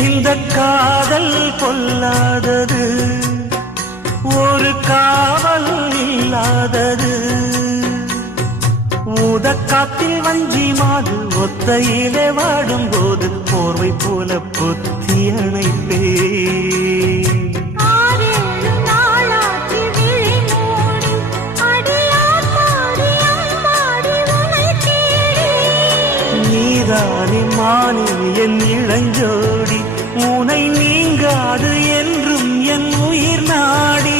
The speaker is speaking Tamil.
இந்த காதல் பொல்லாதது, ஒரு காவல் இல்லாதது. ஊதக்காத்தில் வஞ்சி மாது ஒத்தையிலே வாடும் போது போர்வை போல பொத்தி அணைப்பே. நீதானே மானே என் இளஞ்சோடி, உனை நீங்காது என்றும் என் உயிர் நாடி.